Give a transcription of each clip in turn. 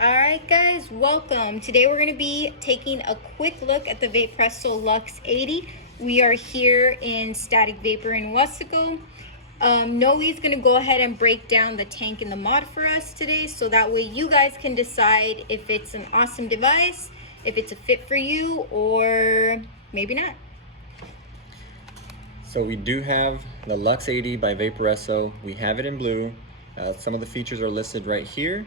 Alright guys, welcome. Today we're going to be taking a quick look at the Vaporesso Luxe80. We are here in Static Vapor in Westaco. Noli's going to go ahead and break down the tank and the mod for us today, so that way you guys can decide if it's an awesome device, if it's a fit for you, or maybe not. So we do have the Luxe80 by Vaporesso. We have it in blue. Some of the features are listed right here,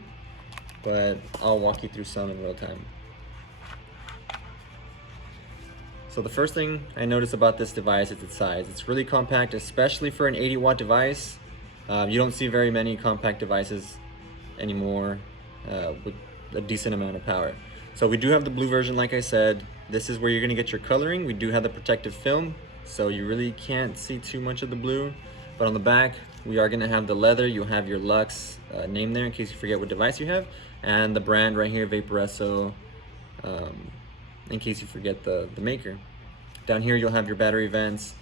but I'll walk you through some in real time. So the first thing I notice about this device is its size. It's really compact, especially for an 80-watt device. You don't see very many compact devices anymore with a decent amount of power. So we do have the blue version, like I said. This is where you're gonna get your coloring. We do have the protective film, so you really can't see too much of the blue. But on the back, we are gonna have the leather. You'll have your Lux name there in case you forget what device you have. And the brand right here, Vaporesso, in case you forget the maker. Down here, you'll have your battery vents.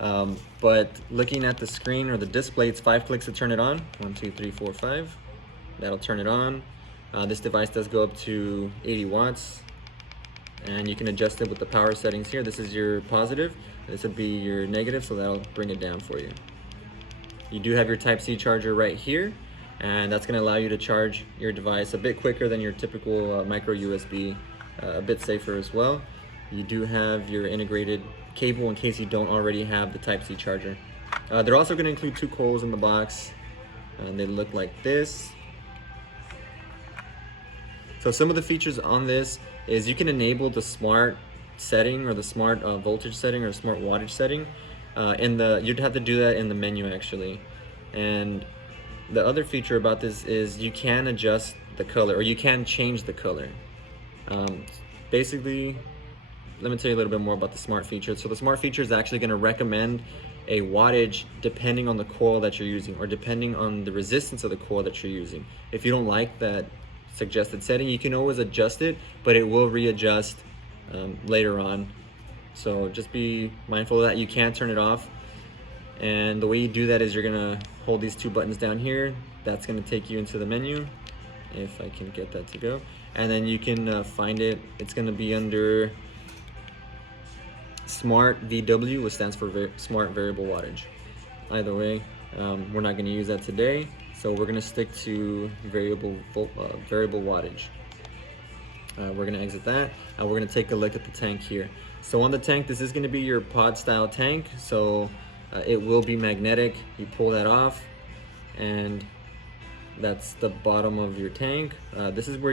But looking at the screen or the display, it's 5 clicks to turn it on. 1, 2, 3, 4, 5. That'll turn it on. This device does go up to 80 watts. And you can adjust it with the power settings here. This is your positive. This would be your negative, so that'll bring it down for you. You do have your Type-C charger right here, and that's gonna allow you to charge your device a bit quicker than your typical micro USB, a bit safer as well. You do have your integrated cable in case you don't already have the Type-C charger. They're also gonna include 2 coils in the box, and they look like this. So some of the features on this is you can enable the smart setting or the smart voltage setting or smart wattage setting. You'd have to do that in the menu actually. And the other feature about this is you can adjust the color, or you can change the color. Basically, let me tell you a little bit more about the smart feature. So the smart feature is actually going to recommend a wattage depending on the coil that you're using, or depending on the resistance of the coil that you're using. If you don't like that suggested setting, you can always adjust it, but it will readjust later on. So just be mindful of that. You can turn it off, and the way you do that is you're gonna hold these 2 buttons down here. That's gonna take you into the menu, if I can get that to go, and then you can find it. It's gonna be under Smart VW, which stands for Smart Variable Wattage. Either way, we're not gonna use that today, so we're gonna stick to variable wattage. We're gonna exit that, and we're gonna take a look at the tank here. So on the tank, this is gonna be your pod style tank, so it will be magnetic. You pull that off, and that's the bottom of your tank. This is where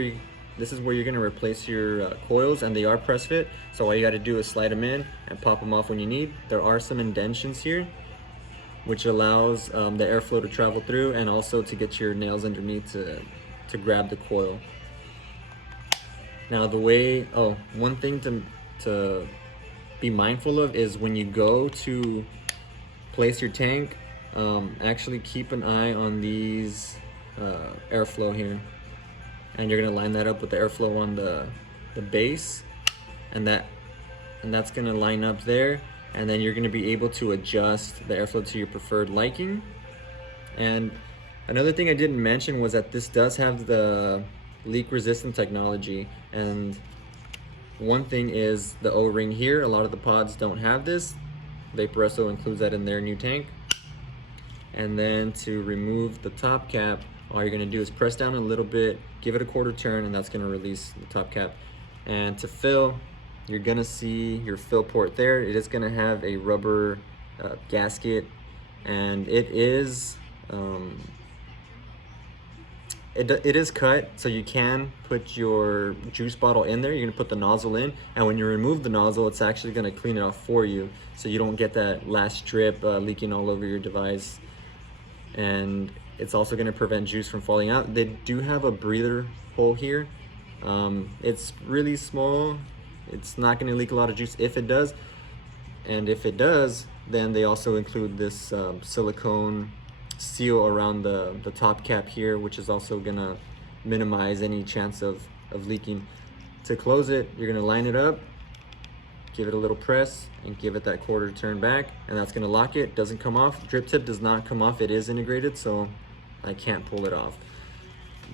you're gonna replace your coils, and they are press fit, so all you gotta do is slide them in and pop them off when you need. There are some indentions here, which allows the airflow to travel through, and also to get your nails underneath to grab the coil. Now one thing to be mindful of is when you go to place your tank, actually keep an eye on these airflow here. And you're gonna line that up with the airflow on the base, and that's gonna line up there, and then you're gonna be able to adjust the airflow to your preferred liking. And another thing I didn't mention was that this does have the leak resistant technology, and one thing is the O-ring here. A lot of the pods don't have this. Vaporesso includes that in their new tank. And then to remove the top cap, all you're gonna do is press down a little bit, give it a 1/4 turn, and that's gonna release the top cap. And to fill, you're gonna see your fill port there. It is gonna have a rubber gasket, and it is it is cut, so you can put your juice bottle in there. You're gonna put the nozzle in, and when you remove the nozzle, it's actually gonna clean it off for you, so you don't get that last drip leaking all over your device. And it's also gonna prevent juice from falling out. They do have a breather hole here. It's really small. It's not gonna leak a lot of juice if it does. And if it does, then they also include this silicone seal around the top cap here, which is also gonna minimize any chance of leaking. To close it, you're gonna line it up, give it a little press, and give it that 1/4 turn back, and that's gonna lock it. Doesn't come off. Drip tip does not come off. It is integrated, so I can't pull it off.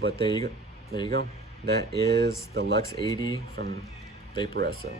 But there you go. That is the Lux 80 from Vaporesso.